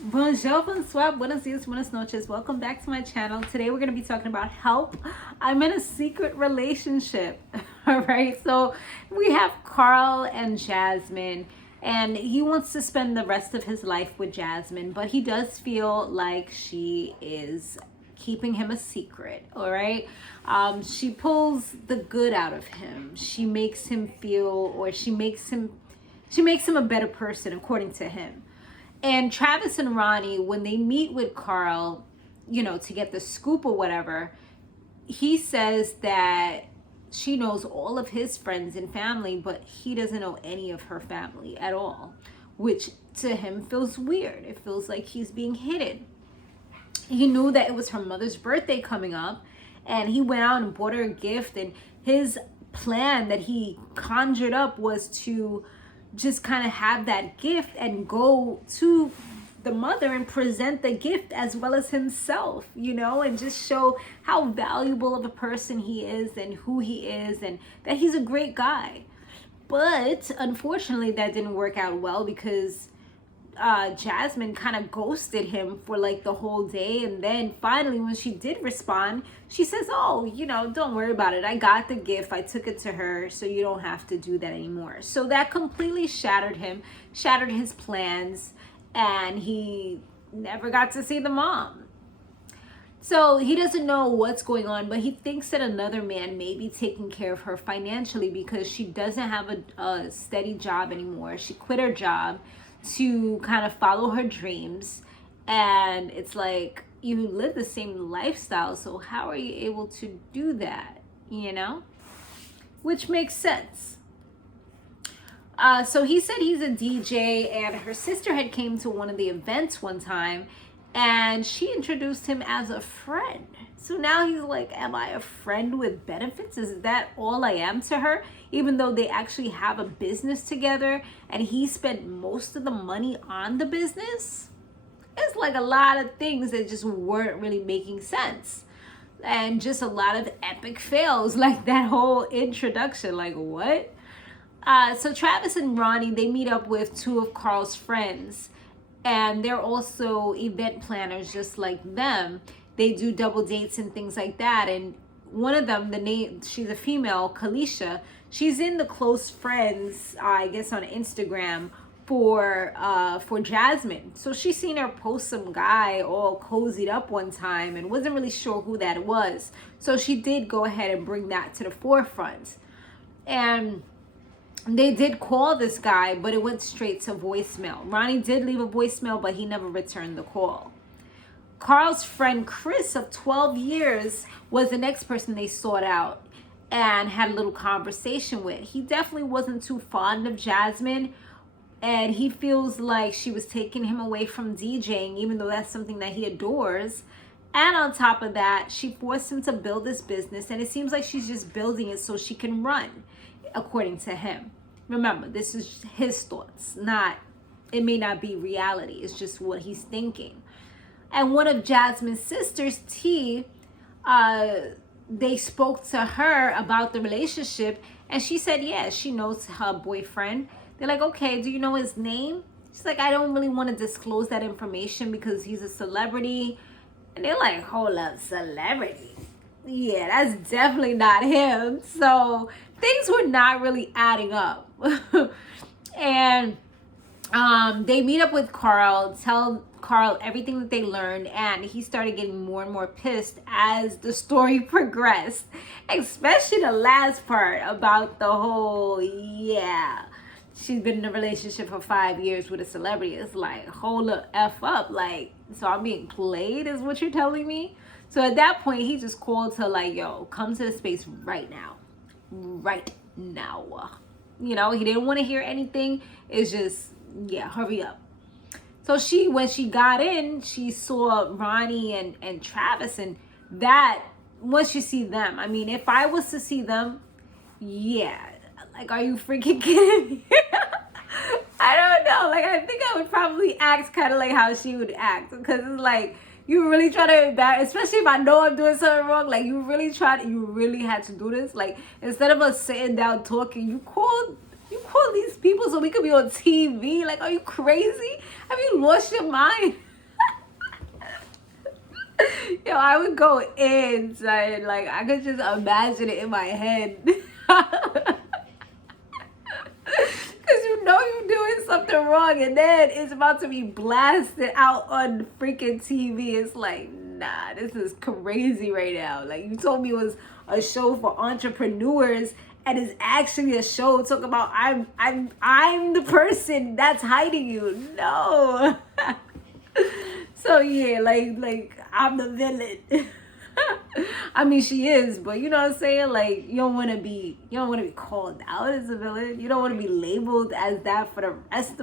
Bonjour, bonsoir, buenos dias, buenas noches. Welcome back to my channel. Today we're going to be talking about help. I'm in a secret relationship. All right, so we have Karl and Jasmine, and he wants to spend the rest of his life with Jasmine, but he does feel like she is keeping him a secret. All right, she pulls the good out of him. She makes him feel, or she makes him a better person according to him. And Travis and Ronnie, when they meet with Karl, to get the scoop or whatever, he says that she knows all of his friends and family, but he doesn't know any of her family at all, which to him feels weird. It feels like he's being hidden. He knew that it was her mother's birthday coming up, and he went out and bought her a gift, and his plan that he conjured up was to just kind of have that gift and go to the mother and present the gift as well as himself, and just show how valuable of a person he is and who he is and that he's a great guy. But unfortunately, that didn't work out well because Jasmine kind of ghosted him for like the whole day, and then finally when she did respond, she says, oh, don't worry about it, I got the gift, I took it to her, so you don't have to do that anymore. So that completely shattered his plans, and he never got to see the mom. So he doesn't know what's going on, but he thinks that another man may be taking care of her financially because she doesn't have a steady job anymore. She quit her job to kind of follow her dreams, and it's like, you live the same lifestyle, so how are you able to do that, which makes sense. So he said he's a DJ, and her sister had came to one of the events one time, and she introduced him as a friend. So now he's like, am I a friend with benefits? Is that all I am to her? Even though they actually have a business together and he spent most of the money on the business? It's like a lot of things that just weren't really making sense. And just a lot of epic fails, like that whole introduction, like what? So Travis and Ronnie, they meet up with two of Karl's friends, and they're also event planners just like them. They do double dates and things like that. And one of them, she's a female, Kalisha, she's in the close friends, I guess on Instagram for Jasmine. So she's seen her post some guy all cozied up one time and wasn't really sure who that was. So she did go ahead and bring that to the forefront. And they did call this guy, but it went straight to voicemail. Ronnie did leave a voicemail, but he never returned the call. Karl's friend Chris of 12 years was the next person they sought out and had a little conversation with. He definitely wasn't too fond of Jasmine, and he feels like she was taking him away from DJing, even though that's something that he adores. And on top of that, she forced him to build this business, and it seems like she's just building it so she can run, according to him. Remember, this is his thoughts, it may not be reality, it's just what he's thinking. And one of Jasmine's sisters, T, they spoke to her about the relationship, and she said, yeah, she knows her boyfriend. They're like, okay, do you know his name? She's like, I don't really want to disclose that information because he's a celebrity. And they're like, hold up, celebrity? Yeah, that's definitely not him. So things were not really adding up. And they meet up with Karl, tell Karl everything that they learned, and he started getting more and more pissed as the story progressed, especially the last part about the whole, she's been in a relationship for 5 years with a celebrity. It's like, hold the F up, like, so I'm being played is what you're telling me? So at that point, he just called her like, yo, come to the space right now. Right now. He didn't want to hear anything. It's just, hurry up. So when she got in, she saw Ronnie and Travis, and that, once you see them, I mean, if I was to see them, like, are you freaking kidding me? I don't know. Like, I think I would probably act kind of like how she would act, because it's like, you really try to embarrass, especially if I know I'm doing something wrong, like, you really had to do this. Like, instead of us sitting down talking, you called these people so we could be on TV. Like, are you crazy? Have you lost your mind? Yo, I would go inside. Like, I could just imagine it in my head. Because you know you're doing something wrong, and then it's about to be blasted out on freaking TV. It's like, nah, this is crazy right now. Like, you told me it was a show for entrepreneurs, and it's actually a show talking about I'm the person that's hiding you. No. So yeah, like I'm the villain. I mean, she is, but you know what I'm saying? Like, you don't want to be called out as a villain. You don't want to be labeled as that for the rest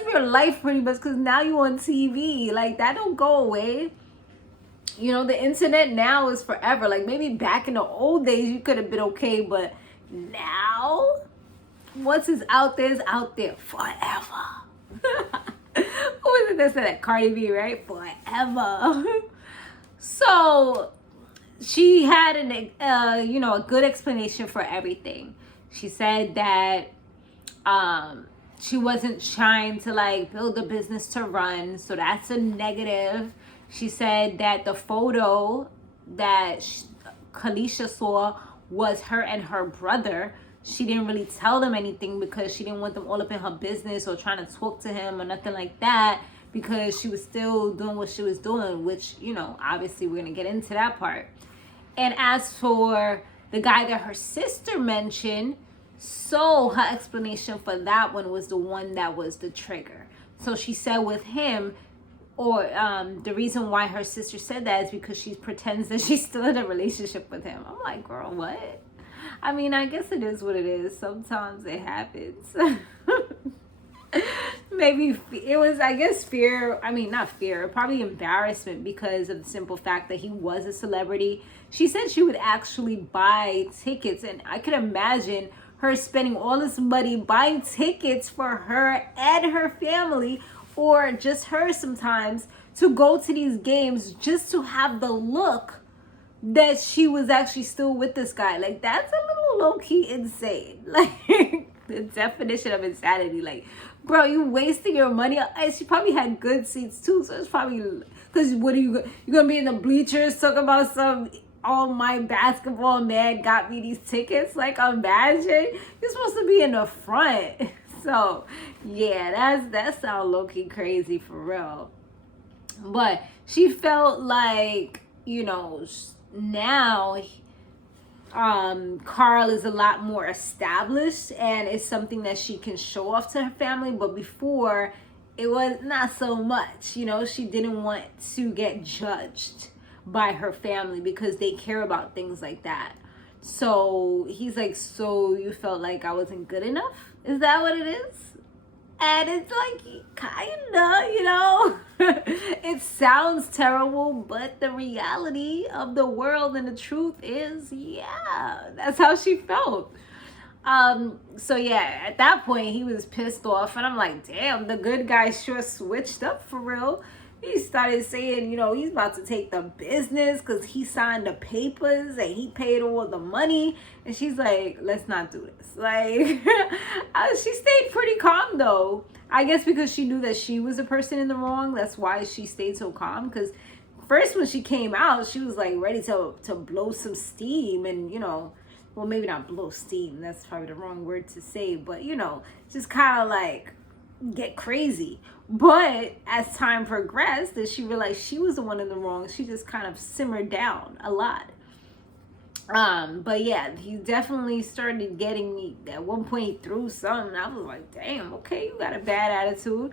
of your life, pretty much, because now you on TV. Like, that don't go away. You know, the internet now is forever. Like, maybe back in the old days you could have been okay, but now, once it's out there forever. Who is it that said that? Cardi B, right? Forever. So she had a good explanation for everything. She said that she wasn't trying to like build a business to run, so that's a negative. She said that the photo that Kalisha saw was her and her brother. She didn't really tell them anything because she didn't want them all up in her business or trying to talk to him or nothing like that, because she was still doing what she was doing, which, you know, obviously we're going to get into that part. And as for the guy that her sister mentioned, so her explanation for that one was the one that was the trigger. So she said with him, or the reason why her sister said that is because she pretends that she's still in a relationship with him. I'm like, girl, what? I mean, I guess it is what it is. Sometimes it happens. Maybe it was, I guess, fear. I mean, not fear, probably embarrassment because of the simple fact that he was a celebrity. She said she would actually buy tickets, and I could imagine her spending all this money buying tickets for her and her family, or just her sometimes, to go to these games just to have the look that she was actually still with this guy. Like, that's a little low-key insane. Like, the definition of insanity. Like, bro, you wasting your money. And she probably had good seats too, so it's probably, because what are you gonna be in the bleachers talking about some, oh, my basketball man got me these tickets? Like, imagine, you're supposed to be in the front. So yeah, that sounds low-key crazy for real. But she felt like, you know, now Karl is a lot more established, and it's something that she can show off to her family. But before, it was not so much. You know, she didn't want to get judged by her family because they care about things like that. So he's like, so you felt like I wasn't good enough? Is that what it is? And it's like, kinda, you know. It sounds terrible, but the reality of the world and the truth is, yeah, that's how she felt. So yeah, at that point he was pissed off, and I'm like, damn, the good guy sure switched up for real. He started saying, you know, he's about to take the business because he signed the papers and he paid all the money. And she's like, let's not do this. Like, she stayed pretty calm though. I guess because she knew that she was the person in the wrong. That's why she stayed so calm. Because first when she came out, she was like ready to blow some steam and, you know, well, maybe not blow steam. That's probably the wrong word to say. But, you know, just kind of like get crazy. But as time progressed, that she realized she was the one in the wrong, she just kind of simmered down a lot. But yeah, he definitely started getting me. At one point he threw something. I was like, damn, okay, you got a bad attitude.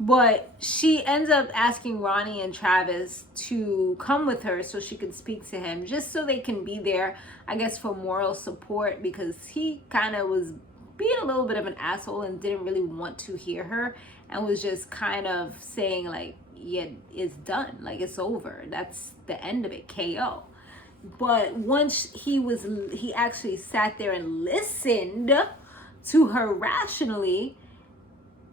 But she ends up asking Ronnie and Travis to come with her so she could speak to him, just so they can be there, I guess, for moral support, because he kind of was being a little bit of an asshole and didn't really want to hear her, and was just kind of saying like, yeah, it's done, like it's over, that's the end of it, KO. But once he actually sat there and listened to her rationally,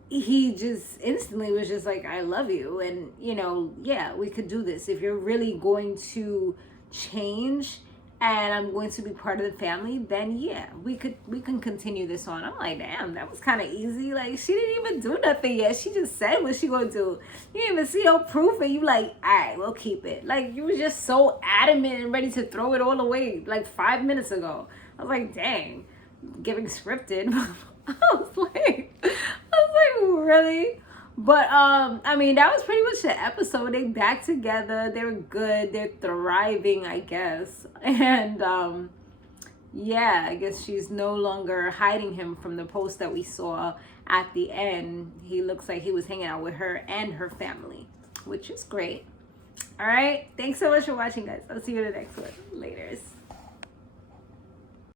he just instantly was just like, I love you, and you know, yeah, we could do this if you're really going to change and I'm going to be part of the family, then yeah, we can continue this on. I'm like, damn, that was kind of easy. Like, she didn't even do nothing yet. She just said what she gonna do. You didn't even see no proof, and you like, all right, we'll keep it. Like, you were just so adamant and ready to throw it all away like 5 minutes ago. I was like, dang, giving scripted. I was like, really? But I mean, that was pretty much the episode. They back together. They're good. They're thriving, I guess. And yeah, I guess she's no longer hiding him from the post that we saw at the end. He looks like he was hanging out with her and her family, which is great. All right. Thanks so much for watching, guys. I'll see you in the next one. Laters.